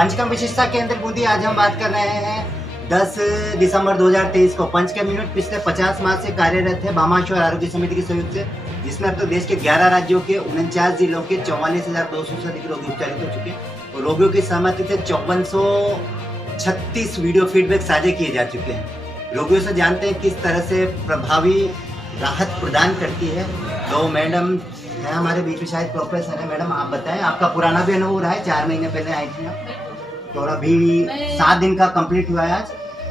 पंचकर्म विशिष्टता केंद्र बूंदी। आज हम बात कर रहे हैं 10 दिसंबर 2023 को। पंचकर्म यूनिट पिछले 50 माह से कार्यरत है भामाश्वर आरोग्य समिति के सहयोग से, जिसमें अब तो देश के 11 राज्यों के 49 जिलों के 44,200 से अधिक रोगी उपचारित हो चुके हैं और रोगियों की सहमति से 5436 वीडियो फीडबैक साझे किए जा चुके हैं। रोगियों से जानते हैं किस तरह से प्रभावी राहत प्रदान करती है। तो मैडम है हमारे बीच में, शायद प्रोफेसर है। मैडम आप बताएं, आपका पुराना भी अनुभव रहा है, 4 महीने पहले आई थी आप, तो अभी 7 दिन का कंप्लीट हुआ है आज।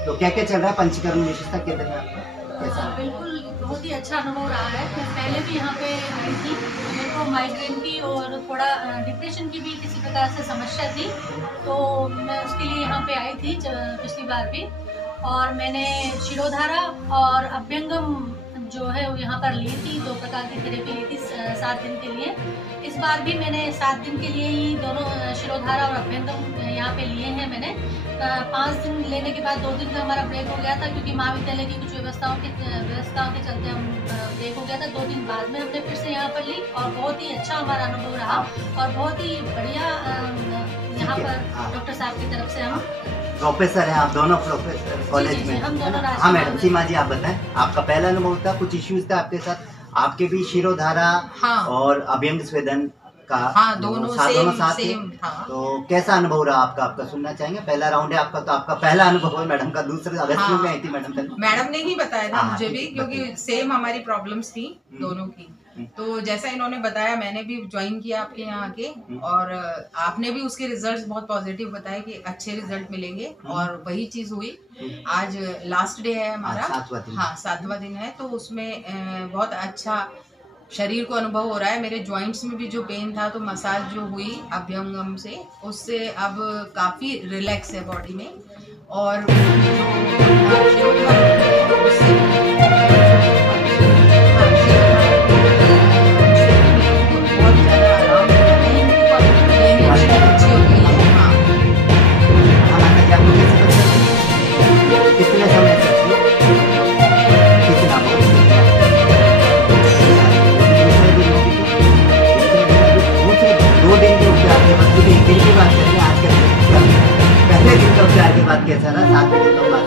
तो क्या क्या चल रहा है पंचकर्म विशिष्टता केंद्र में आपका? कैसा? बिल्कुल बहुत ही अच्छा अनुभव रहा है। मैं पहले भी यहाँ पे आई थी, मेरे को माइग्रेन की और थोड़ा डिप्रेशन की भी किसी प्रकार से समस्या थी, तो मैं उसके लिए यहाँ पे आई थी पिछली बार भी। और मैंने शिरोधारा और अभ्यंगम जो है वो यहाँ पर ली थी, 2 प्रकार की थेरेपी ली थी 7 दिन के लिए। इस बार भी मैंने 7 दिन के लिए ही दोनों शिरोधारा और अभ्यंगम यहाँ पे लिए हैं मैंने। 5 दिन लेने के बाद 2 दिन का हमारा ब्रेक हो गया था, क्योंकि महाविद्यालय की कुछ व्यवस्थाओं के चलते हम ब्रेक हो गया था। 2 दिन बाद में हमने फिर से यहाँ पर ली और बहुत ही अच्छा हमारा अनुभव रहा और बहुत ही बढ़िया यहाँ पर डॉक्टर साहब की तरफ से हम प्रोफेसर हैं आप दोनों, प्रोफेसर कॉलेज में। हम दोनों। हाँ मैडम, सीमा जी आप बताएं, आपका पहला अनुभव था, कुछ इश्यूज था आपके साथ, आपके भी शिरोधारा और अभ्यंग स्वेदन का दोनों साथ सेम था। तो कैसा अनुभव रहा आपका सुनना चाहेंगे। पहला राउंड है आपका, तो आपका पहला अनुभव है। मैडम का दूसरे अगस्त में आई थी मैडम ने ही बताया था मुझे भी, क्योंकि सेम हमारी प्रॉब्लम्स थी दोनों की। तो जैसा इन्होंने बताया मैंने भी ज्वाइन किया आपके यहाँ आके, और आपने भी उसके रिजल्ट्स बहुत पॉजिटिव बताए कि अच्छे रिजल्ट मिलेंगे, और वही चीज हुई। आज लास्ट डे है हमारा, 7वां दिन है, तो उसमें बहुत अच्छा शरीर को अनुभव हो रहा है। मेरे जॉइंट्स में भी जो पेन था, तो मसाज जो हुई अभ्यंगम से, उससे अब काफी रिलैक्स है बॉडी में। और कैसा रहा? 7 दिन तो बात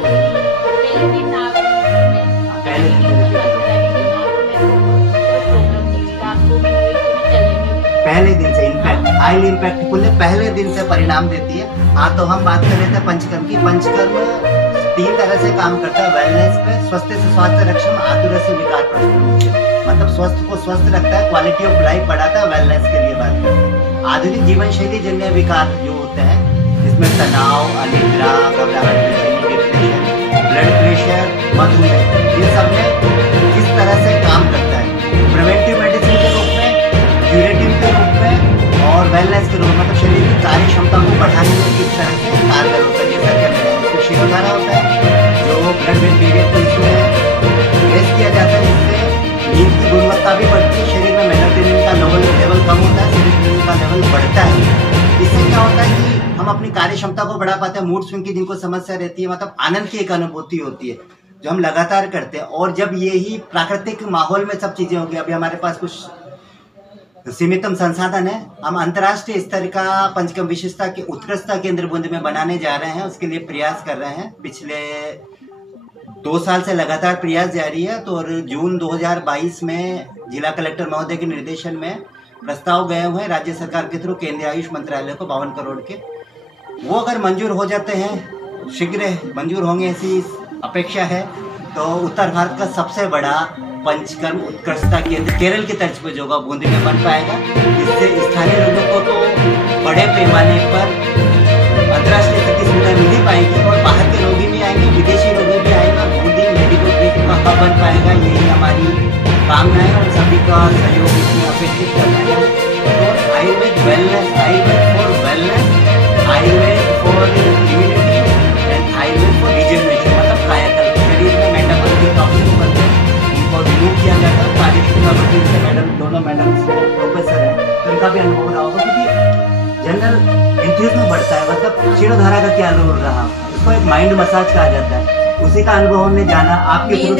पहले दिन से इम्पैक्ट हाईली इम्पैक्टफुल है, पहले दिन से परिणाम देती है। हाँ, तो हम बात कर रहे थे पंचकर्म की। पंचकर्म 3 तरह से काम करता है वेलनेस पे। स्वस्थ से स्वास्थ्य रक्षण, आतुर से विकार प्रश्न, मतलब स्वस्थ को स्वस्थ रखता है, क्वालिटी ऑफ लाइफ बढ़ाता है। वेलनेस के लिए बात करते हैं। आधुनिक जीवन शैली जन्य विकार जो होते हैं, जिसमें तनाव, अनिद्रा, घबराहट, डिप्रेशन, ब्लड प्रेशर, मधुमेह, ये सब में किस तरह से काम करता है। प्रिवेंटिव मेडिसिन के रूप में, क्यूरेटिव के रूप में और वेलनेस के रूप में, मतलब शरीर की कार्य क्षमता को बढ़ाने में किस तरह से कारगर होता है। जैसा कि इसमें शिरोधारा होता है, जो ब्लड वेन पीरियड को इसमें रेस किया जाता है, जिससे नींद की गुणवत्ता भी बढ़ती है। शरीर में मेलाटोनिन का लेवल कम होता है, सेरोटोनिन का लेवल बढ़ता है। इससे क्या होता है कि हम अपनी कार्य क्षमता को बढ़ा पाते हैं। मूड स्विंग की जिनको समस्या रहती है, मतलब आनंद की एक अनुभूति होती है जो हम लगातार करते हैं। और जब ये ही प्राकृतिक माहौल में सब चीजें होंगी, अभी हमारे पास कुछ सीमितम संसाधन है, हम अंतर्राष्ट्रीय स्तर का पंचकर्म विशिष्टता के उत्कृष्टता केंद्र बूंदी में बनाने जा रहे हैं। उसके लिए प्रयास कर रहे हैं, पिछले 2 साल से लगातार प्रयास जारी है। तो जून 2022 में जिला कलेक्टर महोदय के निर्देशन में प्रस्ताव गए हुए हैं राज्य सरकार के थ्रू केंद्रीय आयुष मंत्रालय को 52 करोड़ के। वो अगर मंजूर हो जाते हैं, शीघ्र मंजूर होंगे ऐसी अपेक्षा है, तो उत्तर भारत का सबसे बड़ा पंचकर्म उत्कृष्टता केंद्र केरल की तर्ज पर जो होगा बूंदी में बन पाएगा। जिससे स्थानीय लोगों को तो बड़े पैमाने पर अंतर्राष्ट्रीय स्तर की सुविधा मिल ही पाएगी, और बाहर के रोगी भी आएंगे, विदेशी रोगी भी आएंगे। बूंदी मेडिकल ट्रिप का हब बन पाएगा, यही हमारी कामना है और सभी का सहयोग इसमें अपेक्षित कर रहे हैं। तो Ayurveda wellness, Ayurveda for wellness, Ayurveda for immunity and Ayurveda for regeneration, मतलब कायाकल्प। शरीर में मेटाबॉलिक टॉक्सिन बनते हैं, उनको रिमूव किया जाता है। कार्यक्षमता बढ़ती है। मैडम, दोनों मैडम प्रोफेसर हैं, तो इनका भी अनुभव रहा होगा, क्योंकि जनरल इंथुजिज्म बढ़ता है। मतलब शिरोधारा का क्या रोल रहा, उसको एक माइंड मसाज कहा जाता है, उसी का अनुभव हमने जाना आपके थ्रू।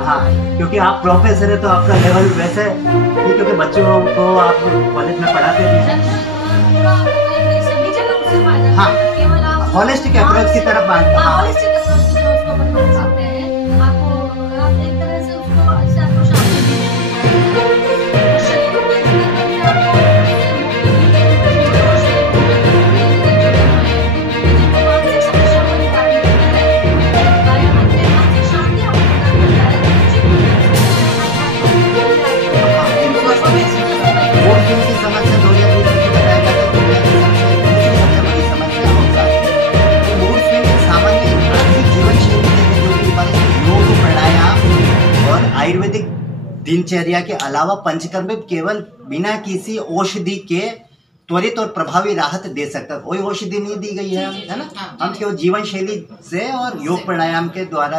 हाँ, क्योंकि आप प्रोफेसर है तो आपका लेवल वैसे, क्योंकि बच्चों को आप कॉलेज में पढ़ाते भी हैं। नहीं हाँ, होता। केवल आप होलिस्टिक अप्रोच की तरफ बात हाँ, होलिस्टिक अप्रोच की तरफ उसको अपन बढ़ सकते हैं। आप एक तरह से उसको इससे आपको शांति भी मिलेगी और शरीर के स्तर पर भी आपको जिनको मानसिक समस्या को निकालने के लिए अपने मानसिक शांति आपको प्रदान करता है। मूड स्विंग की समस्या दो या तीन करके बताया जाता है। दुनिया की सबसे बड़ी समस्या अवसाद है। तो मूड स्विंग एक सामान्य आधुनिक जीवन शैली है जो कि हमारे योग, प्राणायाम और आयुर्वेदिक दिनचर्या के अलावा पंचकर्म में केवल बिना किसी औषधि के त्वरित और प्रभावी राहत दे सकता है। कोई औषधि नहीं दी गई है ना, हम केवल जीवन शैली से और योग प्राणायाम के द्वारा